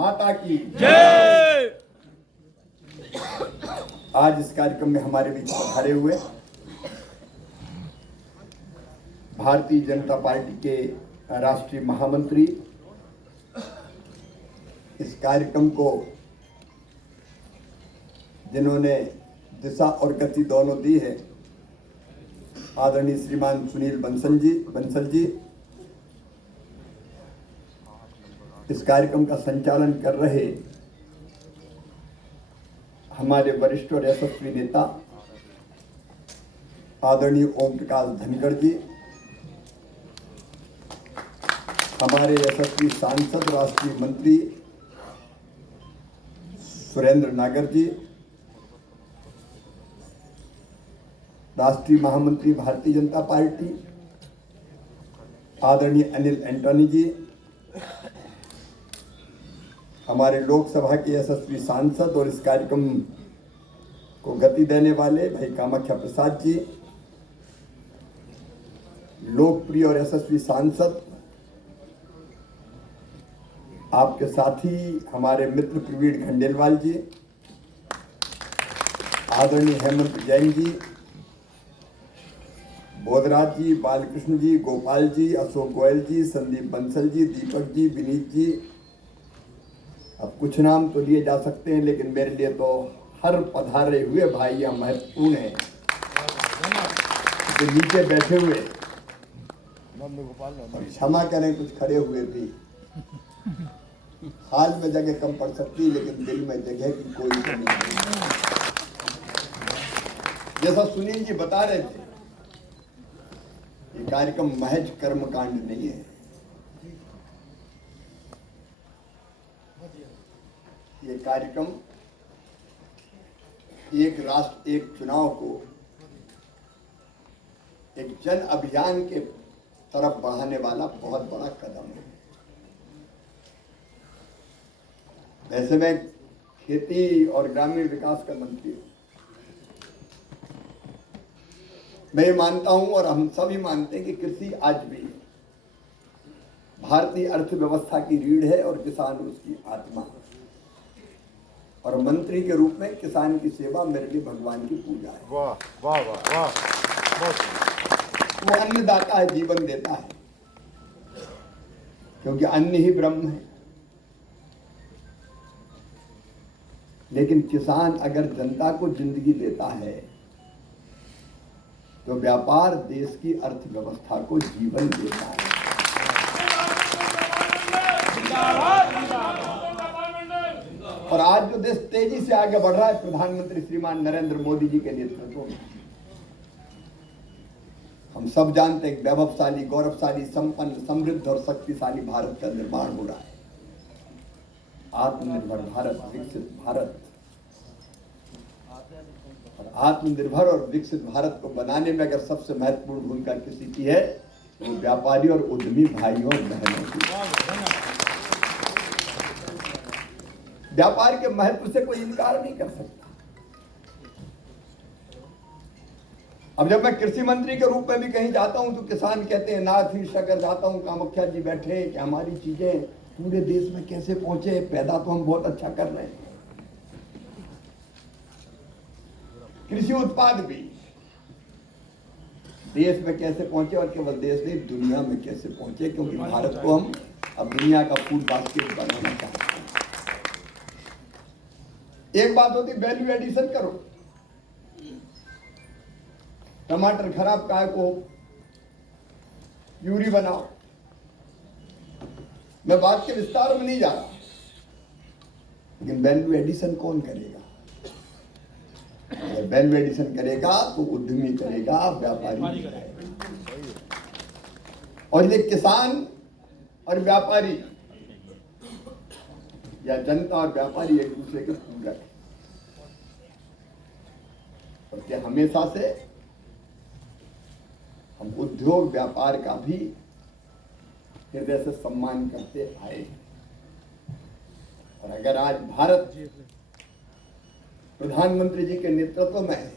माता की जय। आज इस कार्यक्रम में हमारे बीच पधारे हुए भारतीय जनता पार्टी के राष्ट्रीय महामंत्री, इस कार्यक्रम को जिन्होंने दिशा और गति दोनों दी है, आदरणीय श्रीमान सुनील बंसल जी इस कार्यक्रम का संचालन कर रहे हमारे वरिष्ठ और यशस्वी नेता आदरणीय ओम प्रकाश धनखड़ जी, हमारे यशस्वी सांसद राष्ट्रीय मंत्री सुरेंद्र नागर जी, राष्ट्रीय महामंत्री भारतीय जनता पार्टी आदरणीय अनिल एंटोनी जी, हमारे लोकसभा के यशस्वी सांसद और इस कार्यक्रम को गति देने वाले भाई कामाख्या प्रसाद जी, लोकप्रिय और यशस्वी सांसद आपके साथी हमारे मित्र प्रवीण खंडेलवाल जी, आदरणीय हेमंत जैन जी, बोधराज जी, बालकृष्ण जी, गोपाल जी, अशोक गोयल जी, संदीप बंसल जी, दीपक जी, विनीत जी। अब कुछ नाम तो लिए जा सकते हैं, लेकिन मेरे लिए तो हर पधारे हुए भाई यह महत्वपूर्ण है। जो नीचे बैठे हुए क्षमा करें, कुछ खड़े हुए भी, हाल में जगह कम पड़ सकती, लेकिन दिल में जगह की कोई कमी नहीं। जैसा सुनील जी बता रहे थे, ये कार्यक्रम महज कर्मकांड नहीं है। ये कार्यक्रम एक राष्ट्र एक चुनाव को एक जन अभियान के तरफ बढ़ाने वाला बहुत बड़ा कदम है। वैसे मैं खेती और ग्रामीण विकास का मंत्री हूं। मैं ये मानता हूं और हम सभी मानते हैं कि कृषि आज भी भारतीय अर्थव्यवस्था की रीढ़ है और किसान उसकी आत्मा है। और मंत्री के रूप में किसान की सेवा मेरे लिए भगवान की पूजा है। वाह वाह वाह वाह। वो अन्नदाता है, जीवन देता है, क्योंकि अन्न ही ब्रह्म है। लेकिन किसान अगर जनता को जिंदगी देता है तो व्यापार देश की अर्थव्यवस्था को जीवन देता है। और आज जो देश तेजी से आगे बढ़ रहा है प्रधानमंत्री श्रीमान नरेंद्र मोदी जी के नेतृत्व में, हम सब जानते हैं वैभवशाली, गौरवशाली, संपन्न, समृद्ध और शक्तिशाली भारत का निर्माण हो रहा है। आत्मनिर्भर भारत, विकसित भारत। और आत्मनिर्भर और विकसित भारत को बनाने में अगर सबसे महत्वपूर्ण भूमिका किसी की है तो व्यापारी और उद्यमी भाइयों और बहनों की। व्यापार के महत्व से कोई इनकार नहीं कर सकता। अब जब मैं कृषि मंत्री के रूप में भी कहीं जाता हूं तो किसान कहते हैं, नाथ ही शकर जाता हूं, कामाख्या जी बैठे कि हमारी चीजें पूरे देश में कैसे पहुंचे, पैदा तो हम बहुत अच्छा कर रहे हैं। कृषि उत्पाद भी देश में कैसे पहुंचे, और केवल देश नहीं दुनिया में कैसे पहुंचे, क्योंकि भारत को हम अब दुनिया का फूड बास्केट बनाना चाहते हैं। एक बात होती वैल्यू एडिशन करो, टमाटर खराब काय को प्यूरी बनाओ। मैं बात के विस्तार में नहीं जा रहा, लेकिन वैल्यू एडिशन कौन करेगा? अगर वैल्यू एडिशन करेगा तो उद्यमी करेगा, व्यापारी करेगा। और ये किसान और व्यापारी या जनता और व्यापारी एक दूसरे के पूरक है। और क्या हमेशा से हम उद्योग व्यापार का भी हृदय से सम्मान करते आए। और अगर आज भारत प्रधानमंत्री जी के नेतृत्व में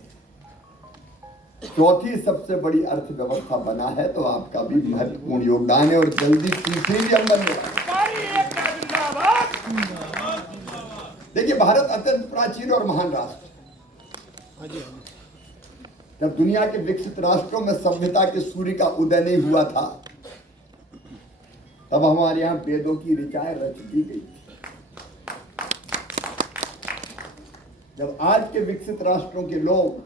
चौथी सबसे बड़ी अर्थव्यवस्था बना है तो आपका भी महत्वपूर्ण योगदान है। और जल्दी तीसरी भी हम बनने वाले हैं। देखिए, भारत अत्यंत प्राचीन और महान राष्ट्र है। जब दुनिया के विकसित राष्ट्रों में सभ्यता के सूर्य का उदय नहीं हुआ था, तब हमारे यहां वेदों की ऋचाएं रच दी गई थी। जब आज के विकसित राष्ट्रों के लोग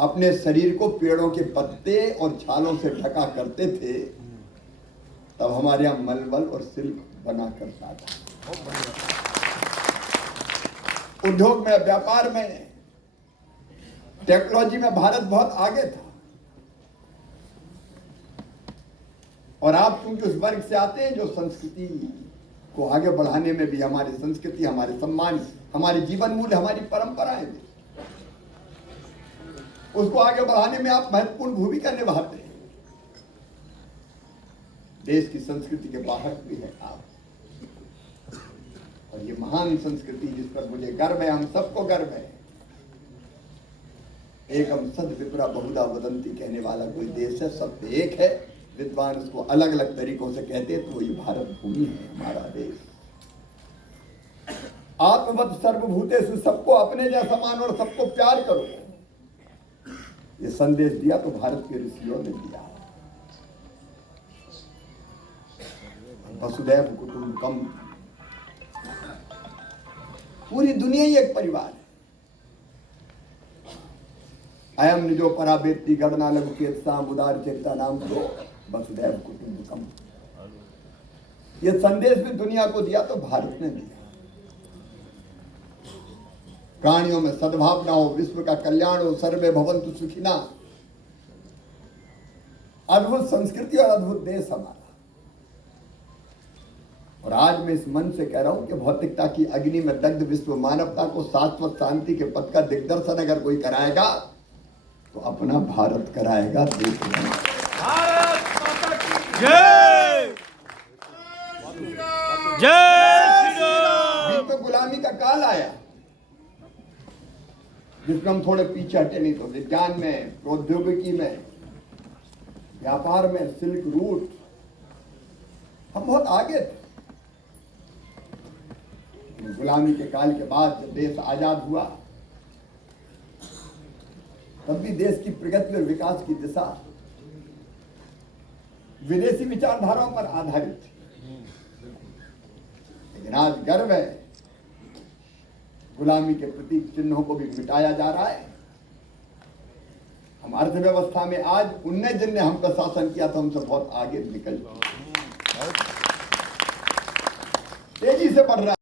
अपने शरीर को पेड़ों के पत्ते और छालों से ढका करते थे, तब हमारे यहां मलमल और सिल्क बना करता था। उद्योग में, व्यापार में, टेक्नोलॉजी में भारत बहुत आगे था। और आप क्योंकि उस वर्ग से आते हैं जो संस्कृति को आगे बढ़ाने में भी, हमारी संस्कृति, हमारे सम्मान, हमारे जीवन मूल्य, हमारी परंपराएं भी, उसको आगे बढ़ाने में आप महत्वपूर्ण भूमिका निभाते हैं। देश की संस्कृति के वाहक भी है आप, और ये महान संस्कृति जिस पर मुझे गर्व है, हम सबको गर्व है। एकम सद विप्रा बहुधा वदंती कहने वाला कोई देश है, सत्य एक है। विद्वान उसको अलग अलग तरीकों से कहते हैं, तो ये भारत भूमि है, हमारा देश। आत्मवत सर्वभूतेषु, सबको अपने जैसा मानो और सबको प्यार करो। ये संदेश दिया तो भारत के ऋषियों ने दिया। वसुदैव कुटुंबकम, पूरी दुनिया ही एक परिवार है। अयम निजो पराबेत्ति गणना लघु केतसाम उदार चेता नाम तो वसुदैव कुटुंबकम। ये संदेश भी दुनिया को दिया तो भारत ने दिया। प्राणियों में सद्भावना हो, विश्व का कल्याण हो, सर्वे भवन्तु सुखिना। अद्भुत संस्कृति और अद्भुत देश हमारा। और आज मैं इस मन से कह रहा हूं कि भौतिकता की अग्नि में दग्ध विश्व मानवता को शाश्वत शांति के पथ का दिग्दर्शन अगर कोई कराएगा तो अपना भारत कराएगा। देश भारत माता की जय। जय श्री राम। बीच में गुलामी का काल आया, जिसमें हम थोड़े पीछे हटे, नहीं तो विज्ञान में, प्रौद्योगिकी में, व्यापार में, सिल्क रूट, हम बहुत आगे थे। गुलामी के काल के बाद जब देश आजाद हुआ, तब भी देश की प्रगति और विकास की दिशा विदेशी विचारधाराओं पर आधारित थी। लेकिन आज गर्व है, गुलामी के प्रतीक चिन्हों को भी मिटाया जा रहा है। हम अर्थव्यवस्था में आज उनने जिनने हम पर शासन किया था, हमसे बहुत आगे निकल, तेजी से बढ़ रहा है।